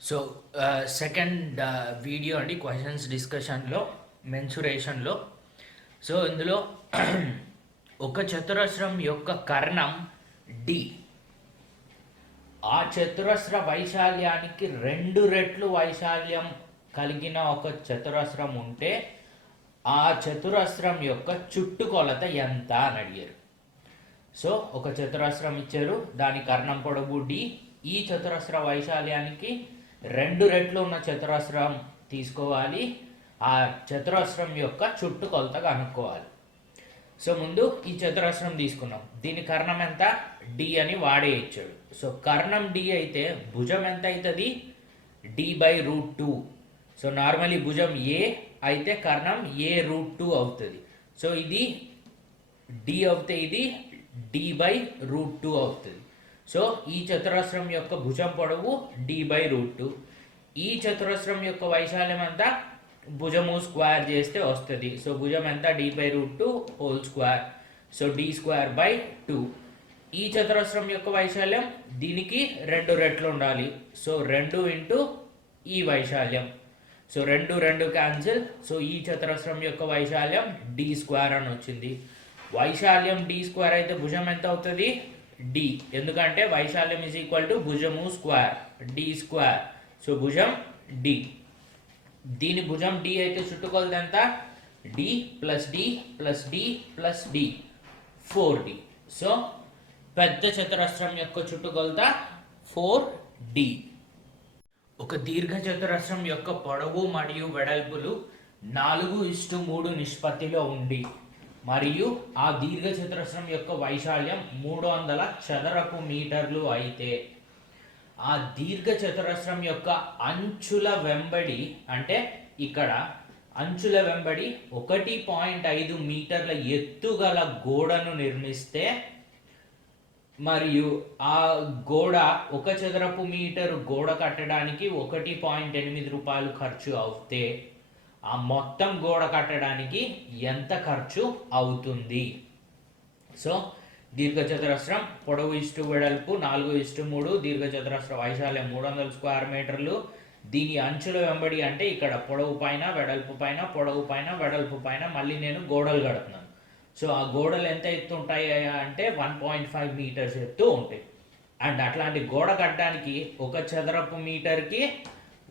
So second video అండి questions డిస్కషన్లో మెన్సురేషన్లో. So ఇందులో ఒక చతురస్రం యొక్క కర్ణం డి ఆ చతురస్ర వైశాల్యానికి 2 రెట్లు వైశాల్యం కలిగిన ఒక చతురస్రం ఉంటే ఆ చతురస్రం యొక్క చుట్టుకొలత ఎంత అని అడిగారు. సో ఒక చతురస్రం ఇచ్చారు, దాని కర్ణం పొడవు డి. ఈ చతురస్ర వైశాల్యానికి 2 రెట్లు ఉన్న చతురస్రం తీసుకోవాలి, ఆ చతురస్రం యొక్క చుట్టుకొలత కనుక్కోవాలి. సో ముందు ఈ చతురస్రం తీసుకున్నాం, దీని కర్ణం ఎంత డి అని వాడే ఇచ్చాడు. సో కర్ణం డి అయితే భుజం ఎంత అవుతుంది, d/√2. సో నార్మలీ భుజం ఏ అయితే కర్ణం a√2 అవుతుంది. సో ఇది డి అవుతే ఇది d/√2 అవుతుంది. సో ఈ చతురస్రం యొక్క భుజం పొడవు d/√2. ఈ చతురస్రం యొక్క వైశాల్యం అంతా భుజము స్క్వేర్ చేస్తే వస్తుంది. సో భుజం ఎంత d/√2 whole square. So d²/2. ఈ చతురస్రం యొక్క వైశాల్యం దీనికి 2 రెట్లు ఉండాలి. సో 2 ఇంటూ ఈ వైశాల్యం. So 2 cancel. సో ఈ చతురస్రం యొక్క వైశాల్యం d² అని వచ్చింది. వైశాల్యం d² అయితే భుజం ఎంత అవుతుంది d, ఎందుకంటే వైశాల్యం ఈజ్ ఈక్వల్ టు భుజము స్క్వేర్ d². సో భుజం d. దీని భుజం d అయితే చుట్టుకొలత ఎంత d plus d plus d plus d 4d. So పెద్ద చతురస్రం యొక్క చుట్టుకొలత 4d. ఒక దీర్ఘ చతురస్రం యొక్క పొడవు మరియు వెడల్పులు 4:3 నిష్పత్తిలో ఉండి మరియు ఆ దీర్ఘ చతురస్రం యొక్క వైశాల్యం 300 చదరపు మీటర్లు అయితే ఆ దీర్ఘ చతురస్రం యొక్క అంచుల వెంబడి, అంటే ఇక్కడ అంచుల వెంబడి 1.5 మీటర్ల ఎత్తుగల గోడను నిర్మిస్తే మరియు ఆ గోడ 1 చదరపు మీటరు గోడ కట్టడానికి 1.8 రూపాయలు ఖర్చు అవుతే ఆ మొత్తం గోడ కట్టడానికి ఎంత ఖర్చు అవుతుంది? సో దీర్ఘ చతురస్రం పొడవు ఇష్టు వెడల్పు 4:3, దీర్ఘ చతురస్ర వైశాల్యం 300 స్క్వేర్ మీటర్లు. దీని అంచుల వెంబడి అంటే ఇక్కడ పొడవు పైన వెడల్పు పైన పొడవు పైన వెడల్పు పైన మళ్ళీ నేను గోడలు కడుతున్నాను. సో ఆ గోడలు ఎంత ఎత్తు ఉంటాయి అంటే 1.5 మీటర్స్ ఎత్తు ఉంటాయి. అండ్ అట్లాంటి గోడ కట్టడానికి 1 చదరపు మీటర్కి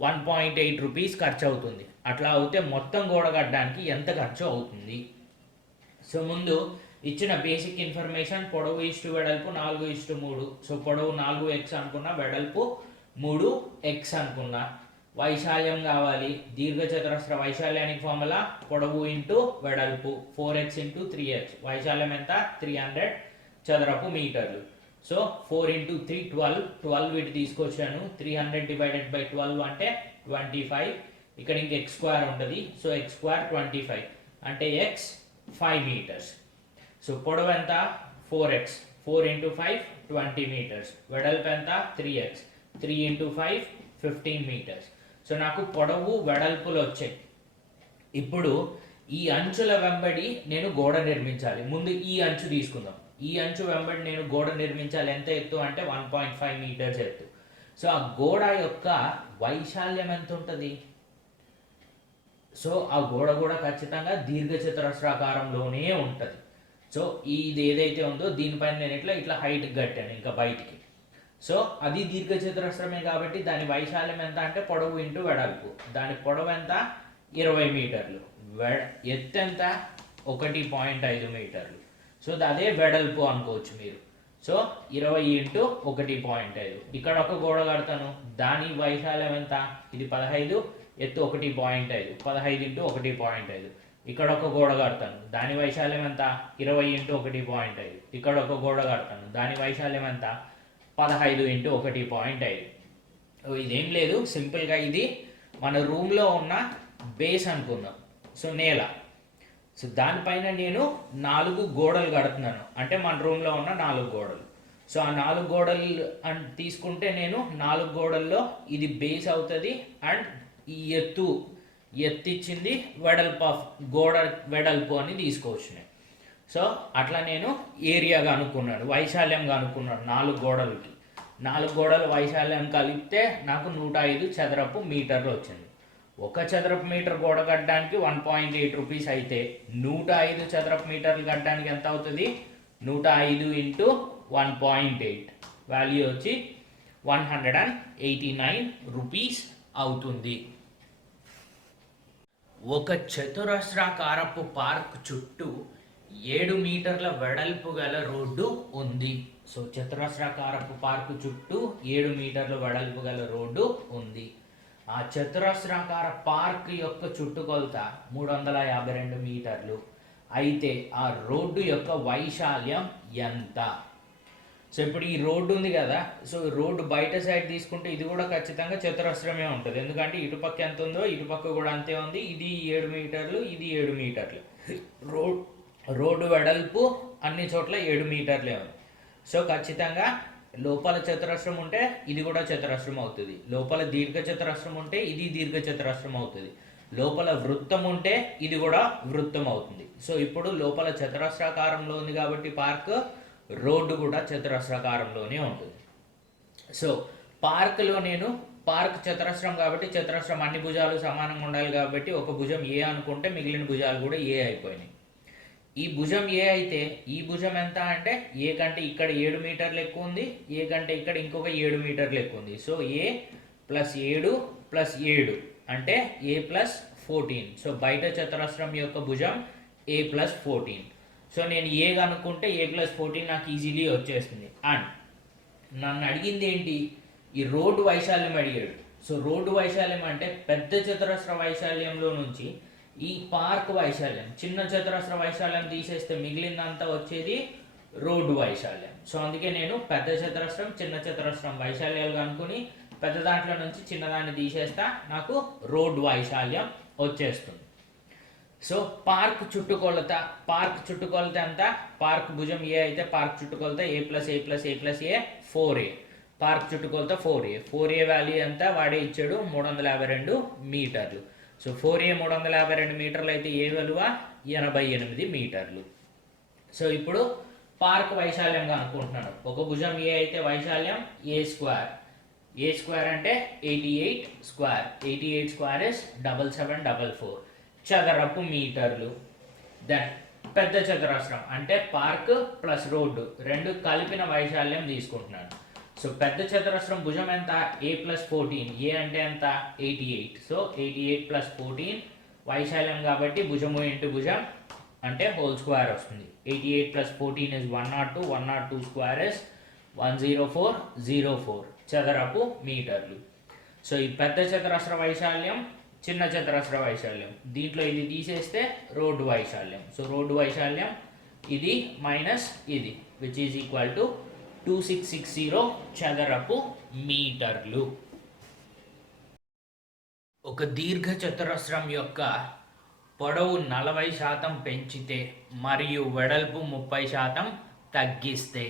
1.8 రూపీస్ ఖర్చు అవుతుంది. అట్లా అవుతే మొత్తం గోడ కట్టడానికి ఎంత ఖర్చు అవుతుంది? సో ముందు ఇచ్చిన బేసిక్ ఇన్ఫర్మేషన్ పొడవు ఇష్టు వెడల్పు 4:3. సో పొడవు 4x అనుకున్నా, వెడల్పు 3x అనుకున్నా. వైశాల్యం కావాలి, దీర్ఘ చతురస్ర వైశాల్యానికి ఫార్ములా పొడవు ఇంటూ వెడల్పు 4x ఇంటూ 3x. వైశాల్యం ఎంత 300 చదరపు మీటర్లు. సో 4 ఇంటూ 3 12 వీటి తీసుకొచ్చాను. 300 డివైడెడ్ బై 12 అంటే 25. ఇక్కడ ఇంక x² ఉంటుంది. సో x² 25 అంటే x 5 మీటర్స్. సో పొడవు ఎంత 4x, 4 ఇంటూ 5 20 మీటర్స్. వెడల్పు ఎంత 3x, 3 ఇంటూ 5 15 మీటర్స్. సో నాకు పొడవు వెడల్పులు వచ్చాయి. ఇప్పుడు ఈ అంచుల వెంబడి నేను గోడ నిర్మించాలి. ముందు ఈ అంచు తీసుకుందాం. ఈ అంచు వెంబడి నేను గోడ నిర్మించాలి. ఎంత ఎత్తు అంటే 1.5 మీటర్స్ ఎత్తు. సో ఆ గోడ యొక్క వైశాల్యం ఎంత ఉంటుంది? సో ఆ గోడ కూడా ఖచ్చితంగా దీర్ఘ చతురస్రాకారంలోనే ఉంటుంది. సో ఇది ఏదైతే ఉందో దీనిపైన నేను ఇట్లా హైట్ కట్టాను ఇంకా బయటికి. సో అది దీర్ఘ చతురస్రమే కాబట్టి దాని వైశాల్యం ఎంత అంటే పొడవు ఇంటూ వెడల్పు. దాని పొడవు ఎంత 20 మీటర్లు, ఎత్తు ఎంత 1.5 మీటర్లు. సో అదే వెడల్పు అనుకోవచ్చు మీరు. So 20 into 1.5. ఇక్కడ ఒక గోడ కడతాను, దాని వైశాల్యం ఎంత? ఇది 15, ఎత్తు 1.5, 15 ఇంటూ 1.5. ఇక్కడ ఒక గోడ కడతాను, దాని వైశాల్యం ఎంత? 20 ఇంటూ 1.5. ఇక్కడ ఒక గోడ కడతాను, దాని వైశాల్యం ఎంత? 15 ఇంటూ 1.5. ఇదేం లేదు, సింపుల్గా ఇది మన రూమ్లో ఉన్న బేస్ అనుకుందాం. సో నేల. సో దానిపైన నేను 4 గోడలు కడుతున్నాను, అంటే మన రూమ్లో ఉన్న 4 గోడలు. సో ఆ 4 గోడలు తీసుకుంటే నేను 4 గోడల్లో ఇది బేస్ అవుతుంది. అండ్ ఈ ఎత్తిచ్చింది వెడల్పు ఆఫ్ గోడ వెడల్పు అని తీసుకోవచ్చు నేను. సో అట్లా నేను ఏరియాగా అనుకున్నాను, వైశాల్యంగా అనుకున్నాను 4 గోడలకి. 4 గోడల వైశాల్యం కలిపితే నాకు 105 చదరపు మీటర్లు వచ్చింది. 1 చదరపు మీటర్ గోడ కట్టడానికి 1.8 రూపీస్ అయితే 105 చదరపు మీటర్లు కట్టడానికి ఎంత అవుతుంది? 105 ఇంటూ 1.8 వాల్యూ వచ్చి 189 రూపీస్ అవుతుంది. ఒక చతురస్రాకారపు పార్క్ చుట్టూ 7 మీటర్ల వెడల్పు గల రోడ్డు ఉంది. సో చతురస్రాకారపు పార్కు చుట్టూ 7 మీటర్ల వెడల్పు గల రోడ్డు ఉంది. ఆ చతురస్రాకార పార్క్ యొక్క చుట్టుకొలత 352 మీటర్లు అయితే ఆ రోడ్డు యొక్క వైశాల్యం ఎంత? సో ఇప్పుడు ఈ రోడ్డు ఉంది కదా, సో రోడ్డు బయట సైడ్ తీసుకుంటే ఇది కూడా ఖచ్చితంగా చతురస్రమే ఉంటుంది. ఎందుకంటే ఇటుపక్క ఎంత ఉందో ఇటుపక్క కూడా అంతే ఉంది. ఇది 7 మీటర్లు, ఇది 7 మీటర్లు. రోడ్డు వెడల్పు అన్ని చోట్ల 7 మీటర్లే ఉంది. సో ఖచ్చితంగా లోపల చతురస్రం ఉంటే ఇది కూడా చతురస్రం అవుతుంది. లోపల దీర్ఘ చతురస్రం ఉంటే ఇది దీర్ఘ చతురస్రం అవుతుంది. లోపల వృత్తం ఉంటే ఇది కూడా వృత్తం అవుతుంది. సో ఇప్పుడు లోపల చతురస్రాకారంలో ఉంది కాబట్టి పార్క్, రోడ్డు కూడా చతురస్రాకారంలోనే ఉంటుంది. సో పార్క్లో నేను పార్క్ చతురస్రం కాబట్టి చతురస్రం అన్ని భుజాలు సమానంగా ఉండాలి కాబట్టి ఒక భుజం ఏ అనుకుంటే మిగిలిన భుజాలు కూడా ఏ అయిపోయినాయి. ఈ భుజం ఏ అయితే ఈ భుజం ఎంత అంటే ఏ కంటే ఇక్కడ 7 మీటర్లు ఎక్కువ ఉంది, ఏ కంటే ఇక్కడ ఇంకొక 7 మీటర్లు ఎక్కువ ఉంది. సో ఏ ప్లస్ 7 ప్లస్ 7 అంటే ఏ ప్లస్ 14. సో బయట చతురస్రం యొక్క భుజం ఏ ప్లస్ 14. సో నేను ఏ కనుక్కుంటే ఏ ప్లస్ 14 నాకు ఈజీలీ వచ్చేస్తుంది. అండ్ నన్ను అడిగింది ఏంటి? ఈ రోడ్డు వైశాల్యం అడిగాడు. సో రోడ్డు వైశాల్యం అంటే పెద్ద చతురస్ర వైశాల్యంలో నుంచి ఈ పార్క్ వైశాల్యం, చిన్న చతురస్ర వైశాల్యం తీసేస్తే మిగిలిందంతా వచ్చేది రోడ్డు వైశాల్యం. సో అందుకే నేను పెద్ద చతురస్రం చిన్న చతురస్రం వైశాల్యాలు కనుక్కొని పెద్ద దాంట్లో నుంచి చిన్నదాన్ని తీసేస్తా, నాకు రోడ్డు వైశాల్యం వచ్చేస్తుంది. సో పార్క్ చుట్టుకొలత ఎంత? పార్క్ భుజం ఏ అయితే పార్క్ చుట్టుకొలత ఏ ప్లస్ ఏ ప్లస్ ఏ ప్లస్ ఏ 4a. పార్క్ చుట్టుకొలత 4a వాల్యూ ఎంత వాడే ఇచ్చాడు? 352 మీటర్లు. సో 4a 352 మీటర్లు అయితే ఏ విలువ 88 మీటర్లు. సో ఇప్పుడు పార్క్ వైశాల్యం కనుక్కుంటున్నాడు. ఒక భుజం ఏ అయితే వైశాల్యం ఏ స్క్వేర్ అంటే 88 స్క్వేర్. 88 స్క్వేర్ ఇస్ 7744 చదరపు మీటర్లు. దెన్ పెద్ద చతురస్రం అంటే పార్క్ ప్లస్ రోడ్డు రెండు కలిపిన వైశాల్యం తీసుకుంటున్నాను. సో పెద్ద చతురస్రం భుజం ఎంత? ఏ ప్లస్ 14. ఏ అంటే ఎంత? 88. సో 88 ప్లస్ 14 వైశాల్యం కాబట్టి భుజము ఇంటూ భుజం అంటే హోల్ స్క్వేర్ వస్తుంది. 88 ప్లస్ 14 ఇస్ 102. 102 స్క్వేర్ ఇస్ 10404 చదరపు మీటర్లు. సో ఈ పెద్ద చతురస్ర వైశాల్యం, చిన్న చతురస్ర వైశాల్యం, దీంట్లో ఇది తీసేస్తే రోడ్డు వైశాల్యం. సో రోడ్డు వైశాల్యం ఇది మైనస్ ఇది విచ్ ఈజ్ ఈక్వల్ టు 2660 చదరపు మీటర్లు. ఒక దీర్ఘ చతురస్రం యొక్క పొడవు 40% పెంచితే మరియు వెడల్పు 30% తగ్గిస్తే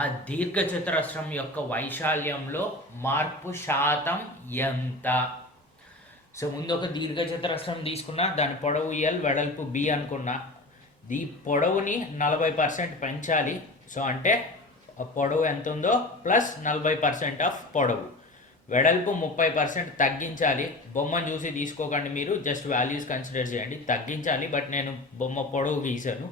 ఆ దీర్ఘ చతురస్రం యొక్క వైశాల్యంలో మార్పు శాతం ఎంత? సో ముందు ఒక దీర్ఘ చతురస్రం తీసుకున్నా, దాని పొడవు ఎల్ వెడల్పు బి అనుకున్నా. ఈ పొడవుని 40% పెంచాలి. సో అంటే పొడవు ఎంత ఉందో ప్లస్ 40% ఆఫ్ పొడవు, వెడల్పు 30% తగ్గించాలి. బొమ్మను చూసి తీసుకోకండి, మీరు జస్ట్ వాల్యూస్ కన్సిడర్ చేయండి. తగ్గించాలి, బట్ నేను బొమ్మ పొడవు గీసాను.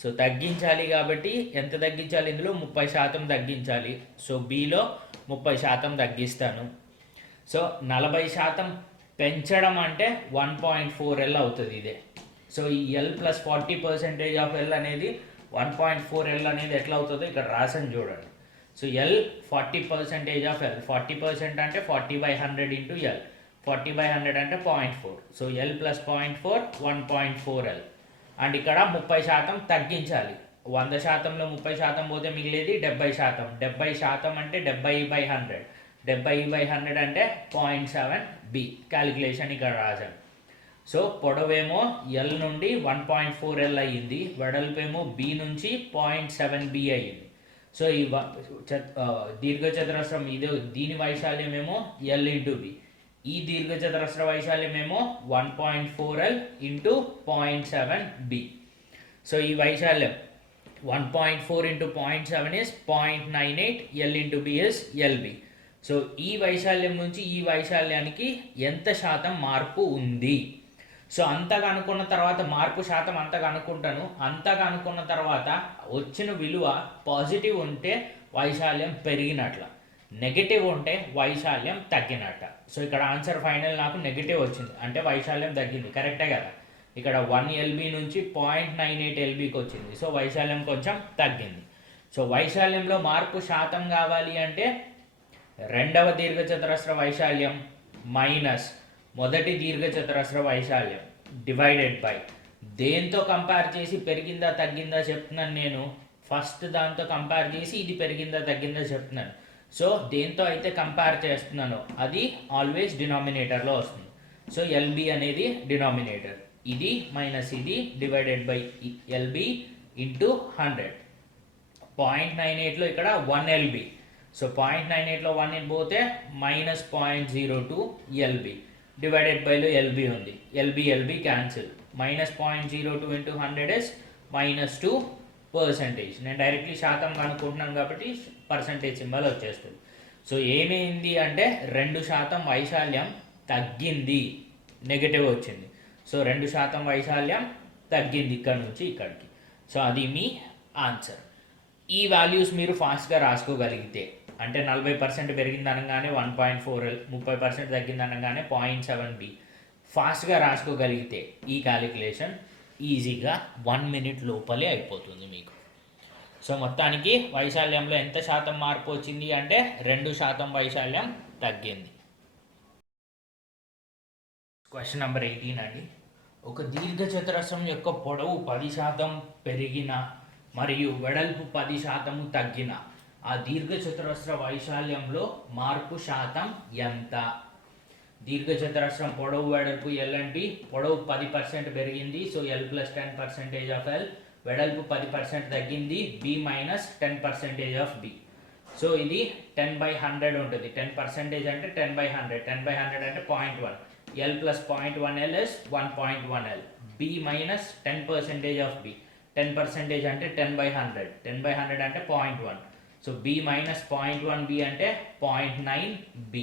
సో తగ్గించాలి కాబట్టి ఎంత తగ్గించాలి? ఇందులో 30% తగ్గించాలి. సో బిలో 30% తగ్గిస్తాను. సో 40% పెంచడం అంటే 1.4L అవుతుంది ఇదే. సో ఈ ఎల్ ప్లస్ 40% ఆఫ్ ఎల్ అనేది 1.4L అనేది ఎట్లా అవుతుందో ఇక్కడ రాసని చూడండి. సో ఎల్ 40% ఆఫ్ ఎల్, 40% అంటే 40/100 ఇంటూ ఎల్, 40/100 అంటే 0.4. So L plus 0.4 1.4L. And ఇక్కడ 30% తగ్గించాలి. 100%లో 30% పోతే మిగిలేది 70%. 70% అంటే 70/100. 70/100 అంటే 0.7b. క్యాలిక్యులేషన్ ఇక్కడ రాశాను. సో పొడవేమో ఎల్ నుండి 1.4L అయ్యింది, వెడల్పేమో బి నుంచి 0.7b అయ్యింది. సో ఈ దీర్ఘచతురస్రం ఇది, దీని వైశాల్యం ఏమో ఎల్ ఇంటూ బి. ఈ దీర్ఘచతురస్ర వైశాల్యం ఏమో 1.4L ఇంటూ 0.7b. సో ఈ వైశాల్యం 1.4 into 0.7 is 0.98, L into B is LB. So ఈ వైశాల్యం నుంచి ఈ వైశాల్యానికి ఎంత శాతం మార్పు ఉంది. సో అంతగా అనుకున్న తర్వాత మార్పు శాతం అంతగా అనుకుంటాను. అంతగా అనుకున్న తర్వాత వచ్చిన విలువ పాజిటివ్ ఉంటే వైశాల్యం పెరిగినట్ల, నెగిటివ్ ఉంటే వైశాల్యం తగ్గినట్ట. సో ఇక్కడ ఆన్సర్ ఫైనల్ నాకు నెగిటివ్ వచ్చింది, అంటే వైశాల్యం తగ్గింది. కరెక్టే కదా. ఇక్కడ 1 LB నుంచి 0.98 LBకి వచ్చింది. సో వైశాల్యం కొంచెం తగ్గింది. సో వైశాల్యంలో మార్పు శాతం కావాలి అంటే రెండవ దీర్ఘచతురస్ర వైశాల్యం మైనస్ మొదటి దీర్ఘచతురస్ర వైశాల్యం డివైడెడ్ బై దేంతో కంపేర్ చేసి పెరిగిందా తగ్గిందా చెప్తున్నాను నేను. ఫస్ట్ దాంతో కంపేర్ చేసి ఇది పెరిగిందా తగ్గిందా చెప్తున్నాను. సో దేంతో అయితే కంపేర్ చేస్తున్నానో అది ఆల్వేస్ డినామినేటర్లో వస్తుంది. సో ఎల్బి అనేది డినామినేటర్, ఇది మైనస్ ఇది డివైడెడ్ బై ఎల్బి ఇంటూ 100. 0.98లో ఇక్కడ 1 LB. సో 0.98లో 1 పోతే మైనస్ 0.02 LB డివైడెడ్ బైలో ఎల్బి ఉంది. LB cancel. Minus 0.02 into 100 is -2%. నేను డైరెక్ట్లీ శాతం కనుక్కుంటున్నాను కాబట్టి పర్సంటేజ్ సింబల్ వచ్చేస్తుంది. సో ఏమైంది అంటే 2% వైశాల్యం తగ్గింది, నెగటివ్ వచ్చింది. సో 2% వైశాల్యం తగ్గింది ఇక్కడ నుంచి ఇక్కడికి. సో అది మీ ఆన్సర్. ఈ వాల్యూస్ మీరు ఫాస్ట్గా రాసుకోగలిగితే, అంటే 40% పెరిగింది అనగానే 1.4L, 30% తగ్గింది అనగానే 0.7B ఫాస్ట్గా రాసుకోగలిగితే ఈ క్యాలిక్యులేషన్ ఈజీగా 1 minute లోపలే అయిపోతుంది మీకు. సో మొత్తానికి వైశాల్యంలో ఎంత శాతం మార్పు వచ్చింది అంటే 2% వైశాల్యం తగ్గింది. క్వశ్చన్ నెంబర్ 18 అండి. ఒక దీర్ఘచతురస్రం యొక్క పొడవు 10% పెరిగిన మరియు వెడల్పు 10% తగ్గిన ఆ దీర్ఘచతురస్ర వైశాల్యంలో మార్పు శాతం ఎంత? దీర్ఘచతురస్రం పొడవు వెడల్పు L అంటే పొడవు 10% పెరిగింది, సో L + 10% ఆఫ్ L. వెడల్పు 10% తగ్గింది, B - 10% ఆఫ్ B. సో ఇది 10/100 ఉంటుంది. 10% అంటే 10/100. 10/100 అంటే 0.1. L + 0.1L is 1.1L. B - 10% of B. 10% అంటే 10/100. 10/100 అంటే 0.1. సో B - 0.1B అంటే 0.9B.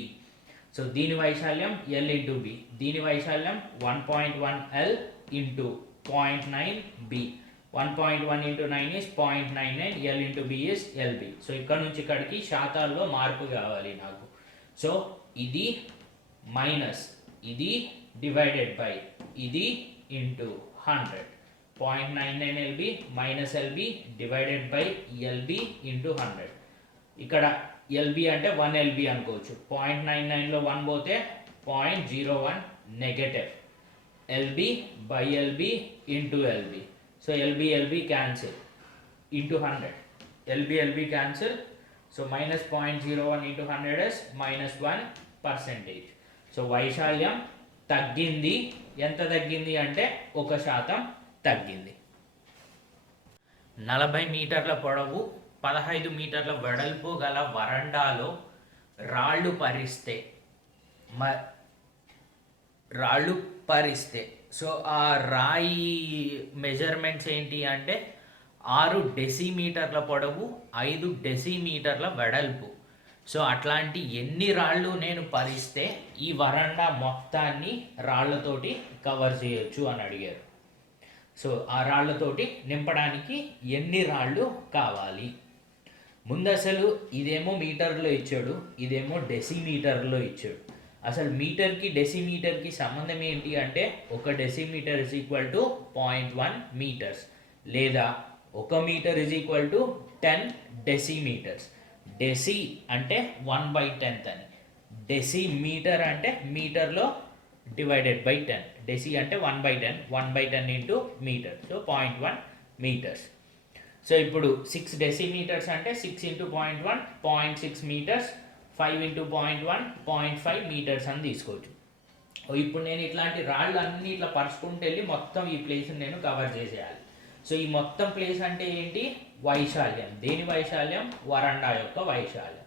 సో దీని వైశాల్యం L ఇంటూ B. దీని వైశాల్యం 1.1L into 0.9B. 1.1 into 9 is 0.99. L into B is LB. So ఇక్కడ నుంచి ఇక్కడికి శాతాల్లో మార్పు కావాలి నాకు. సో ఇది మైనస్ ఇది డివైడెడ్ బై ఇది into 100. 0.99 LB minus LB divided by LB into 100. ఇక్కడ LB అంటే 1 LB అనుకోవచ్చు. 0.99లో 1 పోతే 0.01 negative. LB by LB into LB. So LB cancel into 100. LB cancel. So minus 0.01 into 100 is -1%. So వైశాల్యం తగ్గింది. ఎంత తగ్గింది అంటే 1% తగ్గింది. 40 మీటర్ల పొడవు 15 మీటర్ల వెడల్పు గల వరండాలో రాళ్ళు పరిస్తే సో ఆ రాయి మెజర్మెంట్స్ ఏంటి అంటే 6 డెసిమీటర్ల పొడవు 5 డెసిమీటర్ల వెడల్పు. సో అట్లాంటి ఎన్ని రాళ్ళు నేను పరిస్తే ఈ వరండా మొత్తాన్ని రాళ్లతోటి కవర్ చేయొచ్చు అని అడిగారు. సో ఆ రాళ్లతోటి నింపడానికి ఎన్ని రాళ్ళు కావాలి? ముందు అసలు ఇదేమో మీటర్లో ఇచ్చాడు, ఇదేమో డెసిమీటర్లో ఇచ్చాడు. అసలు మీటర్కి డెసిమీటర్కి సంబంధం ఏంటి అంటే 1 డెసిమీటర్ = 0.1 మీటర్స్, లేదా 1 మీటర్ = 10 డెసిమీటర్స్. డెసి అంటే 1/10 అని, డెసిమీటర్ అంటే మీటర్లో డివైడెడ్ బై 10. డెసి అంటే 1/10, 1/10 into metre. So 0.1 metres. So ఇప్పుడు 6 డెసిమీటర్స్ అంటే 6 ఇంటూ 0.1 0.6 మీటర్స్. 5 ఇంటూ 0.1 0.5 మీటర్స్ అని తీసుకోవచ్చు. ఇప్పుడు నేను ఇట్లాంటి రాళ్ళు అన్నీ ఇట్లా పరుచుకుంటూ వెళ్ళి మొత్తం ఈ ప్లేస్ని నేను కవర్ చేసేయాలి. సో ఈ మొత్తం ప్లేస్ అంటే ఏంటి? వైశాల్యం. దేని వైశాల్యం? వరండా యొక్క వైశాల్యం.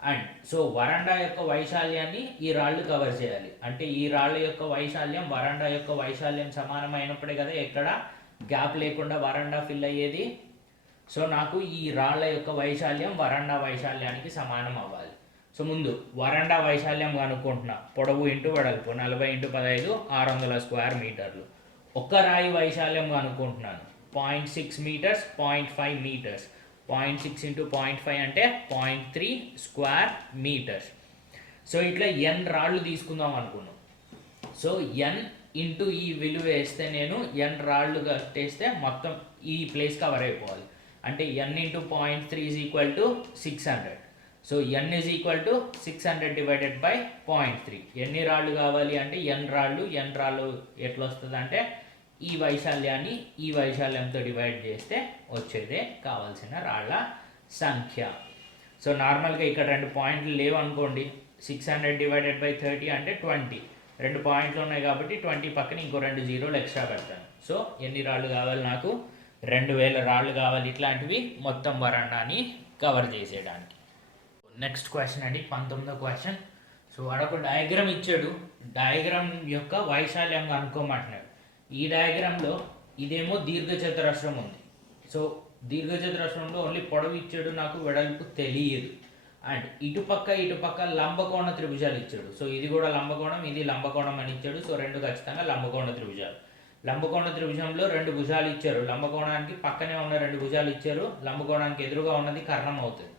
అండ్ సో వరండా యొక్క వైశాల్యాన్ని ఈ రాళ్ళు కవర్ చేయాలి. అంటే ఈ రాళ్ళ యొక్క వైశాల్యం వరండా యొక్క వైశాల్యం సమానమైనప్పుడే కదా ఎక్కడ గ్యాప్ లేకుండా వరండా ఫిల్ అయ్యేది. సో నాకు ఈ రాళ్ళ యొక్క వైశాల్యం వరండా వైశాల్యానికి సమానం అవ్వాలి. సో ముందు వరండా వైశాల్యం కనుక్కుంటున్నా. పొడవు ఇంటూ వెడల్పు 40 × 15 600 స్క్వేర్ మీటర్లు. ఒక్క రాయి వైశాల్యం కనుక్కుంటున్నాను. 0.6 మీటర్స్, 0.5 మీటర్స్. 0.6 × 0.5 అంటే 0.3 స్క్వేర్ మీటర్స్. సో ఇట్లా n రాళ్ళు తీసుకుందాం అనుకున్నాం. సో n ఇంటూ ఈ విలువ వేస్తే నేను n రాళ్ళు కట్టేస్తే మొత్తం ఈ ప్లేస్ కవర్ అయిపోవాలి. అంటే n × 0.3 = 600. So n = 600 divided by 0.3. ఎన్ని రాళ్ళు కావాలి అంటే n రాళ్ళు ఎట్లా వస్తుంది అంటే ఈ వైశాల్యాన్ని ఈ వైశాల్యంతో డివైడ్ చేస్తే వచ్చేదే కావాల్సిన రాళ్ళ సంఖ్య. సో నార్మల్గా ఇక్కడ 2 పాయింట్లు లేవనుకోండి. 600 డివైడెడ్ బై 30 అంటే 20. 2 పాయింట్లు ఉన్నాయి కాబట్టి 20 పక్కన ఇంకో 2 జీరోలు ఎక్స్ట్రా పెడతాను. సో ఎన్ని రాళ్ళు కావాలి నాకు? 2000 రాళ్ళు కావాలి ఇట్లాంటివి మొత్తం వరండాని కవర్ చేసేయడానికి. నెక్స్ట్ క్వశ్చన్ అండి, 19వ క్వశ్చన్. సో వాడొక డయాగ్రామ్ ఇచ్చాడు. డయాగ్రామ్ యొక్క వైశాల్యం కనుక్కోమంటున్నాడు. ఈ డయాగ్రామ్లో ఇదేమో దీర్ఘచతురస్రం ఉంది. సో దీర్ఘచతురస్రంలో ఓన్లీ పొడవు ఇచ్చాడు, నాకు వెడల్పు తెలియదు. అండ్ ఇటుపక్క లంబకోణ త్రిభుజాలు ఇచ్చాడు. సో ఇది కూడా లంబకోణం, ఇది లంబకోణం అని ఇచ్చాడు. సో రెండు ఖచ్చితంగా లంబకోణ త్రిభుజాలు. లంబకోణ త్రిభుజంలో 2 భుజాలు ఇచ్చారు. లంబకోణానికి పక్కనే ఉన్న 2 భుజాలు ఇచ్చారు. లంబకోణానికి ఎదురుగా ఉన్నది కర్ణం అవుతుంది.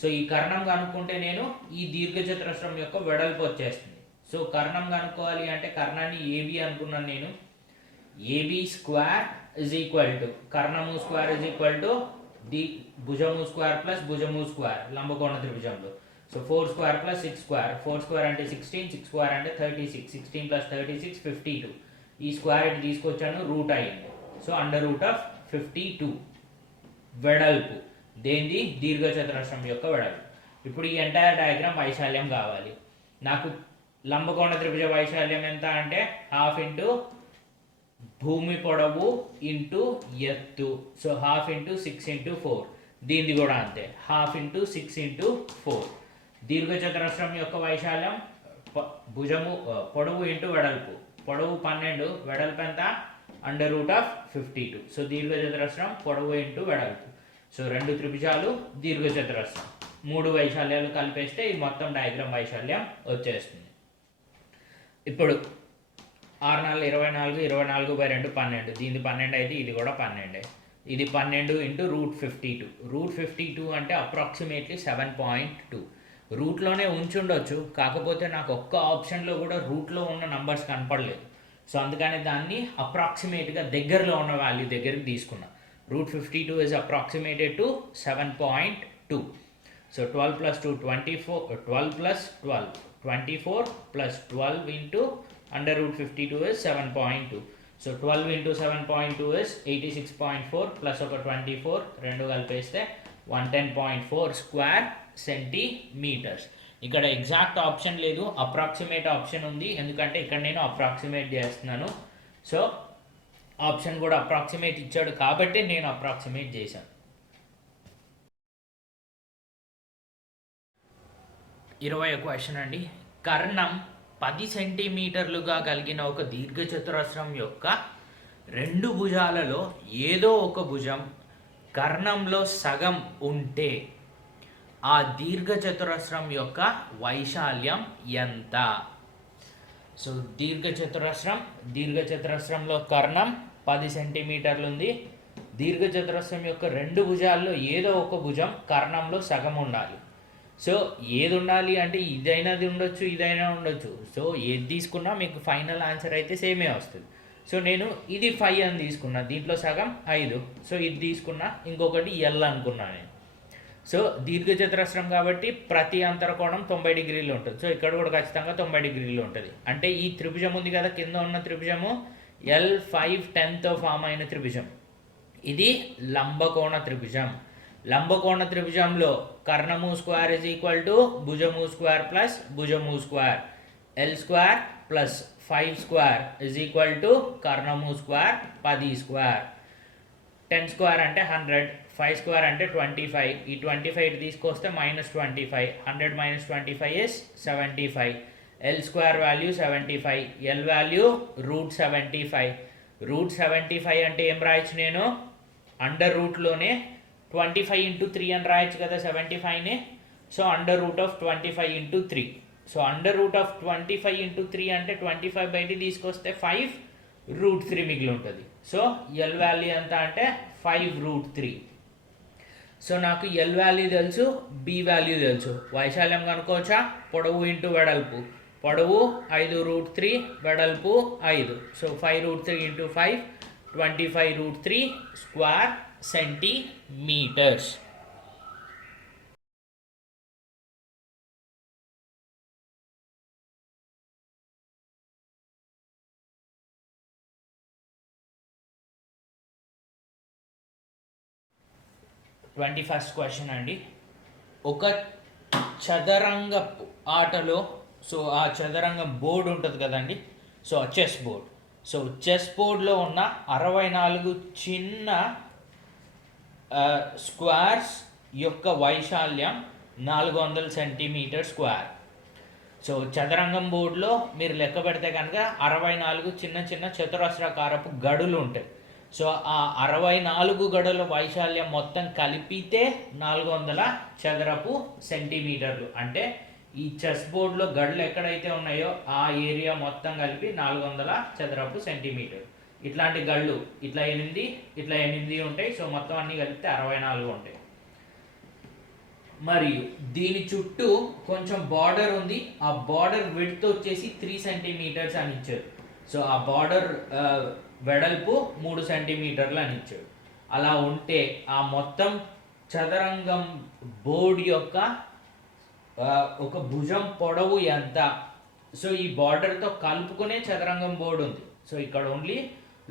సో ఈ కర్ణం కనుక్కుంటే నేను ఈ దీర్ఘచతురస్రం యొక్క వెడల్పు వచ్చేస్తుంది. సో కర్ణం కనుక్కోవాలి అంటే కర్ణాన్ని ఏబి అనుకున్నాను నేను. A B square is equal to కర్ణము స్క్వేర్ ఇజ్ ఈక్వల్ టు భుజము స్క్వేర్ ప్లస్ భుజము స్క్వేర్ లంబకోణ త్రిభుజంలో. So 4 square plus 6 square. 4 square అంటే 16, 6 స్క్వేర్ అంటే 36. 16 ప్లస్ 36 52. ఈ స్క్వేర్ ఇటు తీసుకొచ్చాను, రూట్ అయ్యింది. సో √52 వెడల్పు. దేనిది? దీర్ఘచతురస్రం యొక్క వెడల్పు. ఇప్పుడు ఈ ఎంటైర్ డయాగ్రామ్ వైశాల్యం కావాలి నాకు. లంబకోణ త్రిభుజ వైశాల్యం ఎంత అంటే 1/2 భూమి పొడవు ఇంటూ ఎత్తు. సో 1/2 × 6 × 4. దీనిది కూడా అంతే, 1/2 × 6 × 4. దీర్ఘచతురస్రం యొక్క వైశాల్యం పొడవు ఇంటూ వెడల్పు. పొడవు 12, వెడల్పు ఎంత? √52. సో దీర్ఘచతురస్రం పొడవు ఇంటూ వెడల్పు. సో 2 త్రిభుజాలు దీర్ఘచతురస్రం. 3 వైశాల్యాలు కలిపేస్తే ఈ మొత్తం డయాగ్రామ్ వైశాల్యం వచ్చేస్తుంది. ఇప్పుడు 6 × 4 = 24. 24/2 12. దీనిది 12 అయితే ఇది కూడా 12. ఇది 12 × √52. √52 అంటే అప్రాక్సిమేట్లీ 7.2. రూట్లోనే ఉంచుండొచ్చు, కాకపోతే నాకు ఒక్క ఆప్షన్లో కూడా రూట్లో ఉన్న నంబర్స్ కనపడలేదు. సో అందుకని దాన్ని అప్రాక్సిమేట్గా దగ్గరలో ఉన్న వాల్యూ దగ్గరికి తీసుకున్నా. √52 is approximated to 7.2. So 12 plus 2 24, 12 plus 12 24 plus 12 into √52 is 7.2. So 12 into 7.2 is 86.4 plus ఒక 24 రెండు కలిపేస్తే 110.4 స్క్వేర్ సెంటీమీటర్స్. ఇక్కడ ఎగ్జాక్ట్ ఆప్షన్ లేదు, అప్రాక్సిమేట్ ఆప్షన్ ఉంది. ఎందుకంటే ఇక్కడ నేను అప్రాక్సిమేట్ చేస్తున్నాను. సో ఆప్షన్ కూడా అప్రాక్సిమేట్ ఇచ్చాడు కాబట్టి నేను అప్రాక్సిమేట్ చేశాను. 20వ క్వశ్చన్ అండి. కర్ణం 10 సెంటీమీటర్లుగా కలిగిన ఒక దీర్ఘచతురస్రం యొక్క 2 భుజాలలో ఏదో ఒక భుజం కర్ణంలో సగం ఉంటే ఆ దీర్ఘచతురస్రం యొక్క వైశాల్యం ఎంత? సో దీర్ఘచతురస్రంలో కర్ణం 10 సెంటీమీటర్లు ఉంది. దీర్ఘచతురస్రం యొక్క 2 భుజాల్లో ఏదో ఒక భుజం కర్ణంలో సగం ఉండాలి. సో ఏది ఉండాలి అంటే ఇదైనది ఉండొచ్చు, ఇదైనా ఉండొచ్చు. సో ఏది తీసుకున్నా మీకు ఫైనల్ ఆన్సర్ అయితే సేమే వస్తుంది. సో నేను ఇది 5 అని తీసుకున్నా, దీంట్లో సగం 5. సో ఇది తీసుకున్నా, ఇంకొకటి L అనుకున్నా నేను. సో దీర్ఘచతురస్రం కాబట్టి ప్రతి అంతరకోణం 90 డిగ్రీలు ఉంటుంది. సో ఇక్కడ కూడా ఖచ్చితంగా 90 డిగ్రీలు ఉంటుంది. అంటే ఈ త్రిభుజం ఉంది కదా, కింద ఉన్న త్రిభుజము L5-10తో ఫామ్ అయిన త్రిభుజం. ఇది లంబకోణ త్రిభుజం. లంబకోణ త్రిభుజంలో కర్ణము స్క్వేర్ ఇజ్ ఈక్వల్ టు భుజము స్క్వేర్ ప్లస్ భుజము square. L² plus 5² is equal to కర్ణము స్క్వేర్ 10 స్క్వేర్. 10 స్క్వేర్ అంటే 100, 5² అంటే 25. ఈ 25 తీసుకొస్తే -25. 100 - 25 is 75. L² value 75, L value √75. √75 అంటే ఏం రాయొచ్చు నేను? అండర్ రూట్లోనే 25 ఇంటూ 3 అని రాయొచ్చు కదా 75నే. So under root of 25 into 3. So under root of 25 into 3 అంటే 25 బయట తీసుకొస్తే 5 రూట్ 3 మిగిలి ఉంటుంది. సో ఎల్ వాల్యూ ఎంత అంటే 5 రూట్ 3. సో నాకు ఎల్ వాల్యూ తెలుసు, బి వాల్యూ తెలుసు. వైశాల్యం కనుక్కోవచ్చా? పొడవు ఇంటూ వెడల్పు. పొడవు 5 రూట్ 3, వెడల్పు 5. So 5 root 3 into 5, 25 root 3 square centimetres. First question అండి. ఒక చదరంగపు ఆటలో, సో ఆ చదరంగం బోర్డు ఉంటుంది కదండి, so chess board. So chess బోర్డ్లో ఉన్న 64 చిన్న స్క్వేర్స్ యొక్క వైశాల్యం 400 సెంటీమీటర్ స్క్వేర్. సో చదరంగం బోర్డులో మీరు లెక్క పెడితే కనుక 64 చిన్న చిన్న చతురస్రాకారపు గడులు ఉంటాయి. సో ఆ 64 గడుల వైశాల్యం మొత్తం కలిపితే 400 చదరపు సెంటీమీటర్లు. అంటే ఈ చెస్ బోర్డులో గడులు ఎక్కడైతే ఉన్నాయో ఆ ఏరియా మొత్తం కలిపి 400 చదరపు సెంటీమీటర్. ఇట్లాంటి గళ్ళు ఇట్లా 8 ఉంటాయి. సో మొత్తం అన్నీ కలిపితే 64 ఉంటాయి. మరియు దీని చుట్టూ కొంచెం బార్డర్ ఉంది. ఆ బార్డర్ విడ్త్ వచ్చేసి 3 సెంటీమీటర్స్ అని ఇచ్చారు. సో ఆ బార్డర్ వెడల్పు 3 సెంటీమీటర్లు అని ఇచ్చాడు. అలా ఉంటే ఆ మొత్తం చదరంగం బోర్డు యొక్క ఒక భుజం పొడవు ఎంత? సో ఈ బార్డర్తో కలుపుకునే చదరంగం బోర్డు ఉంది. సో ఇక్కడ ఓన్లీ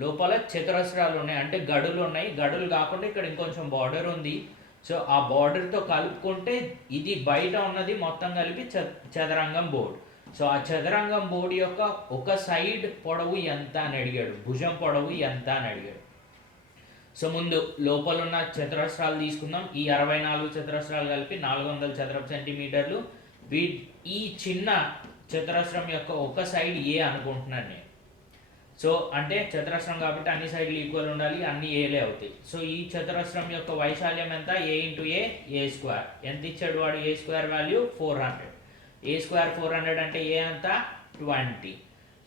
లోపల చతురస్రాలు ఉన్నాయి, అంటే గడులు ఉన్నాయి. గడులు కాకుండా ఇక్కడ ఇంకొంచెం బార్డర్ ఉంది. సో ఆ బార్డర్తో కలుపుకుంటే ఇది బయట ఉన్నది మొత్తం కలిపి చదరంగం బోర్డు. సో ఆ చదరంగం బోర్డు యొక్క ఒక సైడ్ పొడవు ఎంత అని అడిగాడు, భుజం పొడవు ఎంత అని అడిగాడు. సో ముందు లోపల ఉన్న చతురస్రాలు తీసుకుందాం. ఈ 64 చతురస్రాలు కలిపి 400 చదరపు సెంటీమీటర్లు. ఈ చిన్న చతురస్రం యొక్క ఒక సైడ్ ఏ అనుకుంటున్నాను నేను. సో అంటే చతురస్రం కాబట్టి అన్ని సైడ్లు ఈక్వల్ ఉండాలి, అన్ని ఏలే అవుతాయి. సో ఈ చతురస్రం యొక్క వైశాల్యం ఎంత? ఏ ఇంటూ ఏ స్క్వేర్. ఎంత ఇచ్చాడు వాడు? ఏ స్క్వేర్ వాల్యూ 400. ఏ స్క్వేర్ 400 అంటే ఏ అంత 20.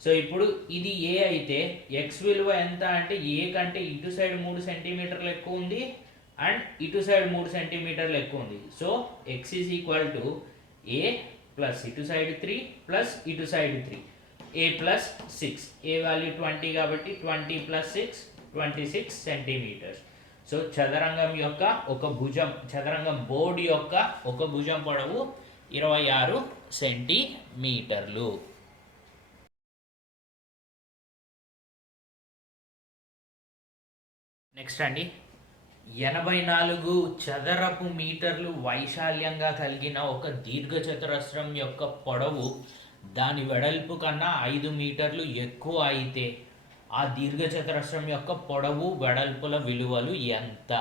సో ఇప్పుడు ఇది ఏ అయితే ఎక్స్ విలువ ఎంత అంటే ఏ కంటే ఇటు సైడ్ 3 సెంటీమీటర్లు ఎక్కువ ఉంది అండ్ ఇటు సైడ్ 3 సెంటీమీటర్లు ఎక్కువ ఉంది. So X is equal to A plus ఇటు సైడ్ 3 ప్లస్ ఇటు సైడ్ 3, ఏ ప్లస్ 6. ఏ వాల్యూ 20 కాబట్టి 20 ప్లస్ 6 26 సెంటీమీటర్స్. సో చదరంగం యొక్క ఒక భుజం, చదరంగం బోర్డు యొక్క ఒక భుజం పొడవు 26 సెంటీమీటర్లు. నెక్స్ట్ అండి, 84 చదరపు మీటర్లు వైశాల్యంగా కలిగిన ఒక దీర్ఘచతురస్రం యొక్క పొడవు దాని వెడల్పు కన్నా 5 మీటర్లు ఎక్కువ అయితే ఆ దీర్ఘచతురస్రం యొక్క పొడవు వెడల్పుల విలువలు ఎంత?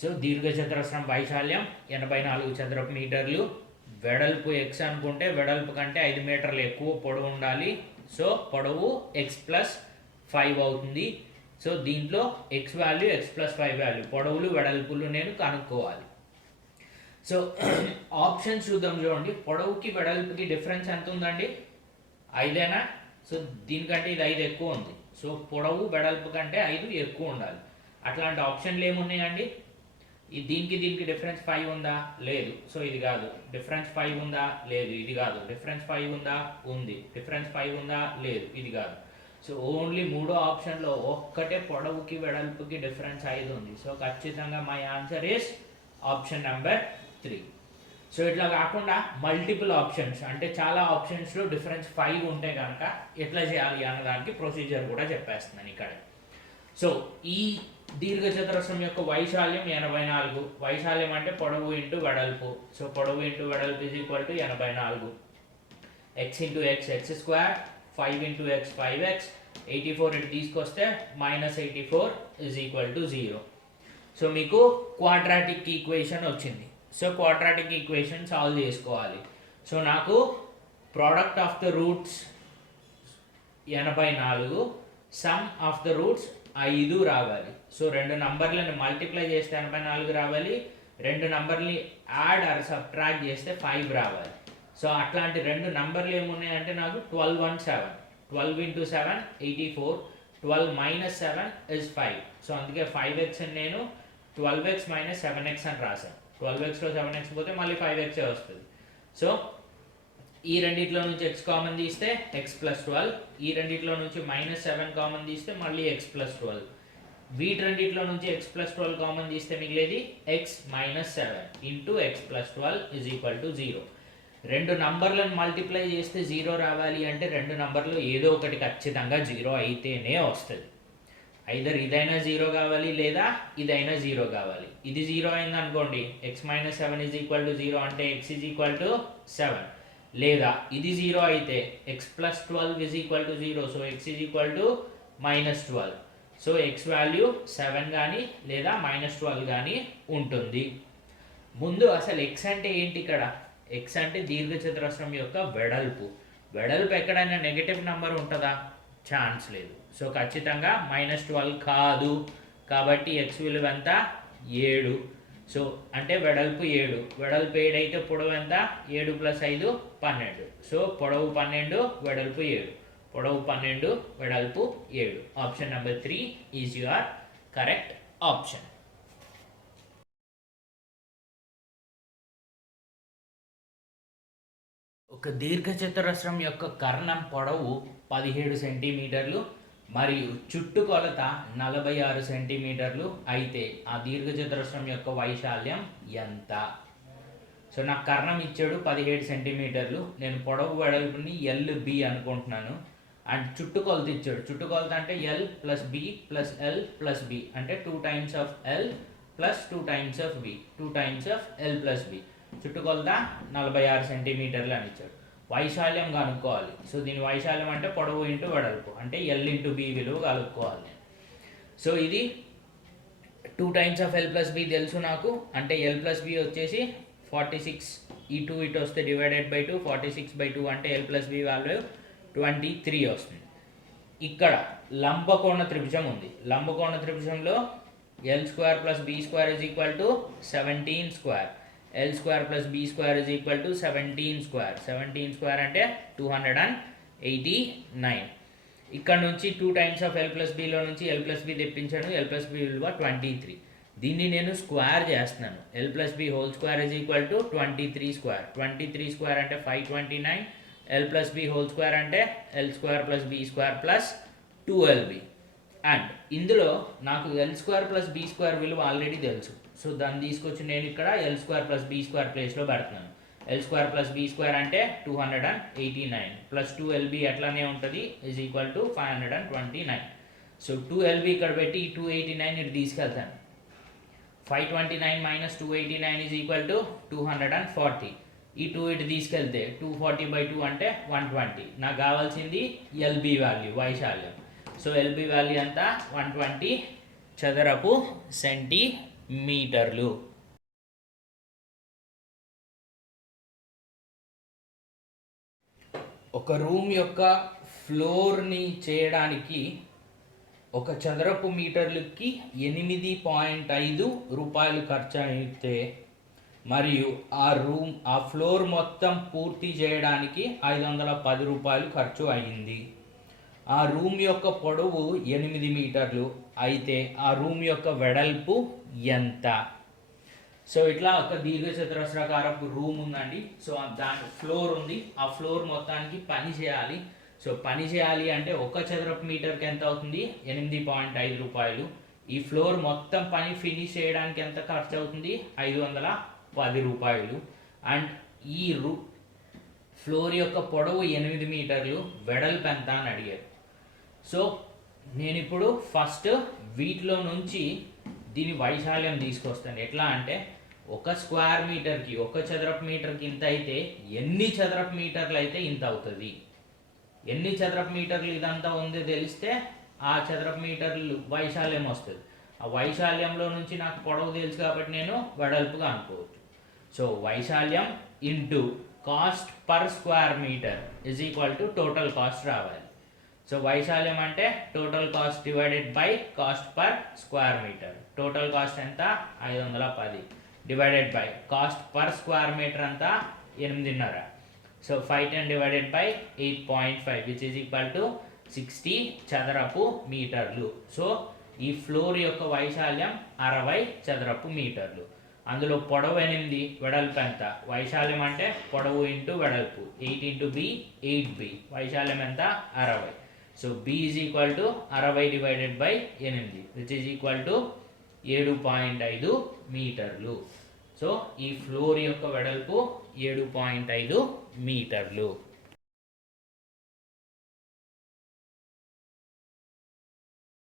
సో దీర్ఘచతురస్రం వైశాల్యం 84 చదరపు మీటర్లు, వెడల్పు ఎక్స్ అనుకుంటే వెడల్పు కంటే 5 మీటర్లు ఎక్కువ పొడవు ఉండాలి. సో పొడవు ఎక్స్ ప్లస్ 5 అవుతుంది. సో దీంట్లో x value x plus 5 value, పొడవులు వెడల్పులు నేను కనుక్కోవాలి. సో ఆప్షన్ చూద్దాం. చూడండి, పొడవుకి వెడల్పుకి డిఫరెన్స్ ఎంత ఉందండి? 5ఏనా? సో దీనికంటే ఇది 5 ఎక్కువ ఉంది. సో పొడవు వెడల్పు కంటే 5 ఎక్కువ ఉండాలి. అట్లాంటి ఆప్షన్లు ఏమున్నాయండి? దీనికి డిఫరెన్స్ 5 ఉందా? లేదు. సో ఇది కాదు. డిఫరెన్స్ 5 ఉందా? లేదు. ఇది కాదు. డిఫరెన్స్ 5 ఉందా? ఉంది. డిఫరెన్స్ 5 ఉందా? లేదు. ఇది కాదు. సో ఓన్లీ 3 ఆప్షన్లో ఒక్కటే పొడవుకి వెడల్పుకి డిఫరెన్స్ 5 ఉంది. సో ఖచ్చితంగా my answer is option number 3. So ఇట్లా కాకుండా మల్టిపుల్ ఆప్షన్స్, అంటే చాలా ఆప్షన్స్లో డిఫరెన్స్ 5 ఉంటే కనుక ఎట్లా చేయాలి అన్నదానికి ప్రొసీజర్ కూడా చెప్పేస్తున్నాను ఇక్కడ. సో ఈ దీర్ఘచతురస్రం యొక్క వైశాల్యం 84. వైశాల్యం అంటే పొడవు ఇంటూ వెడల్పు. సో పొడవు ఇంటూ వెడల్పు is equal to 84. X into X X square, 5 into X 5x, 84 ఇటు తీసుకొస్తే -84 ఈజ్ ఈక్వల్ టు 0. సో మీకు క్వాడ్రాటిక్ ఈక్వేషన్ వచ్చింది. సో క్వాడ్రాటిక్ ఈక్వేషన్ సాల్వ్ చేసుకోవాలి. సో నాకు product of the roots 84, some of the roots 5 రావాలి. So రెండు నంబర్లను multiply చేస్తే 84 రావాలి, రెండు నంబర్ని యాడ్ ఆర్ సబ్ట్రాక్ట్ చేస్తే 5 రావాలి. సో అట్లాంటి రెండు నంబర్లు ఏమున్నాయంటే నాకు 12 1 7, 12 into 7 84, 12 minus 7 is 5. సో అందుకే 5x నేను 12x minus 7x అని రాశాను. 12xలో 7x పోతే మళ్ళీ 5x వస్తుంది. సో ఈ రెండిట్లో నుంచి x కామన్ తీస్తే x ప్లస్ 12, ఈ రెండిట్లో నుంచి -7 కామన్ తీస్తే మళ్ళీ x ప్లస్ 12, వీటి రెండిట్లో నుంచి x ప్లస్ 12 కామన్ తీస్తే మిగిలేది x minus 7 into x plus 12 is equal to 0. రెండు నంబర్లను మల్టిప్లై చేస్తే 0 రావాలి అంటే రెండు నంబర్లు ఏదో ఒకటి ఖచ్చితంగా 0 అయితేనే వస్తుంది. ఐదర్ ఇదైనా 0 కావాలి లేదా ఇదైనా 0 కావాలి. ఇది 0 అయింది అనుకోండి, x minus 7 is equal to 0 అంటే x ఇజ్ ఈక్వల్ టు 7. లేదా ఇది 0 అయితే x plus 12 is equal to 0, so x is equal to -12. So x value 7 కానీ లేదా -12 కానీ ఉంటుంది. ముందు అసలు x అంటే ఏంటి? ఇక్కడ x అంటే దీర్ఘచతురస్రం యొక్క వెడల్పు. వెడల్పు ఎక్కడైనా నెగటివ్ నెంబర్ ఉంటుందా? ఛాన్స్ లేదు. సో ఖచ్చితంగా -12 కాదు. కాబట్టి x విలువ ఎంత? 7. సో అంటే వెడల్పు 7. వెడల్పు 7 అయితే పొడవు ఎంత? 7 + 5 12. సో పొడవు 12, వెడల్పు 7. పొడవు 12, వెడల్పు 7. Option number 3 is your correct option. ఒక దీర్ఘచతురస్రం యొక్క కర్ణం పొడవు 17 సెంటీమీటర్లు మరియు చుట్టుకొలత 46 సెంటీమీటర్లు అయితే ఆ దీర్ఘచతురస్రం యొక్క వైశాల్యం ఎంత? సో నాకు కర్ణం ఇచ్చాడు 17 సెంటీమీటర్లు, నేను పొడవు వెడల్పుని LB అనుకుంటున్నాను. అండ్ చుట్టుకొలత ఇచ్చాడు. చుట్టుకొలత అంటే L + B + L + B అంటే 2 times of L + 2 times of B, 2 times of L + B. చుట్టుకొలత 46 సెంటీమీటర్లు అని ఇచ్చాడు. వైశాల్యం కనుక్కోవాలి. సో దీని వైశాల్యం అంటే పొడవు ఇంటూ వెడల్పు అంటే L × B విలువ కనుక్కోవాలి. సో ఇది 2 times of L + B తెలుసు నాకు. అంటే L + B వచ్చేసి 46, ఈ 2 ఇటు వస్తే /2, 46/2 అంటే L + B వాల్యూ 23 వస్తుంది. ఇక్కడ లంబకోణ త్రిభుజం ఉంది. లంబకోణ త్రిభుజంలో L² + B² = 17², L² + B² = 17². 17² అంటే 289. ఇక్కడ నుంచి 2 times of L + Bలో నుంచి L + B తెప్పించాను. L + B విలువ 23. దీన్ని నేను స్క్వేర్ చేస్తున్నాను. L + B² = 23². 23² అంటే 529. L + B² అంటే L² + B² + 2LB. అండ్ ఇందులో నాకు L² + B² విలువ ఆల్రెడీ తెలుసు. సో దాన్ని తీసుకొచ్చి నేను ఇక్కడ L² + B² ప్లేస్లో పెడుతున్నాను. L² + B² అంటే 289 + 2LB అట్లానే ఉంటుంది is equal to 529. So 2LB ఇక్కడ పెట్టి ఈ 289 ఇటు తీసుకెళ్తాను. 529 - 289 ఈజ్ ఈక్వల్ టు 240. ఈ 2 ఇటు తీసుకెళ్తే 240/2 అంటే 120. నాకు కావాల్సింది LB వాల్యూ, వైశాల్యం. సో LB వాల్యూ అంతా 120 చదరపు సెంటీమీటర్లు. ఒక రూమ్ యొక్క ఫ్లోర్ని చేయడానికి ఒక చదరపు మీటర్లకి 8.5 రూపాయలు ఖర్చు అయితే మరియు ఆ ఫ్లోర్ మొత్తం పూర్తి చేయడానికి 510 రూపాయలు ఖర్చు అయింది. ఆ రూమ్ యొక్క పొడవు 8 మీటర్లు అయితే ఆ రూమ్ యొక్క వెడల్పు ఎంత? సో ఇట్లా ఒక దీర్ఘచతురస్రాకారపు రూమ్ ఉందండి. సో దాని ఫ్లోర్ ఉంది. ఆ ఫ్లోర్ మొత్తానికి పని చేయాలి. సో పని చేయాలి అంటే ఒక చదరపు మీటర్కి ఎంత అవుతుంది? 8.5 రూపాయలు. ఈ ఫ్లోర్ మొత్తం పని ఫినిష్ చేయడానికి ఎంత ఖర్చు అవుతుంది? 510 రూపాయలు. అండ్ ఈ ఫ్లోర్ యొక్క పొడవు 8 మీటర్లు, వెడల్పు ఎంత అని అడిగారు. సో నేను ఇప్పుడు ఫస్ట్ వీటిలో నుంచి దీని వైశాల్యం తీసుకొస్తాను. ఎట్లా అంటే ఒక స్క్వేర్ మీటర్కి, ఒక చదరపు మీటర్కి ఇంత అయితే ఎన్ని చదరపు మీటర్లు అయితే ఇంత అవుతుంది. ఎన్ని చదరపు మీటర్లు ఇదంతా ఉందో తెలిస్తే ఆ చదరపు మీటర్లు వైశాల్యం వస్తుంది. ఆ వైశాల్యంలో నుంచి నాకు పొడవు తెలుసు కాబట్టి నేను వెడల్పుగా అనుకోవచ్చు. సో వైశాల్యం into cost per square metre is equal to total cost రావాలి. సో వైశాల్యం అంటే total cost divided by cost per square metre. Total cost ఎంత 510 divided by cost per square metre అంతా 8.5. So 510 divided by 8.5 which is equal to 60 చదరపు మీటర్లు. So ఈ floor యొక్క వైశాల్యం 60 చదరపు మీటర్లు. అందులో పొడవు 8, వెడల్పు ఎంత? వైశాల్యం అంటే పొడవు ఇంటూ వెడల్పు 8 ఇంటూ బి 8b, వైశాల్యం ఎంత 60. So b is equal to 60 divided by 8 which is equal to 7.5 మీటర్లు. సో ఈ ఫ్లోర్ యొక్క వెడల్పు 7.5 మీటర్లు.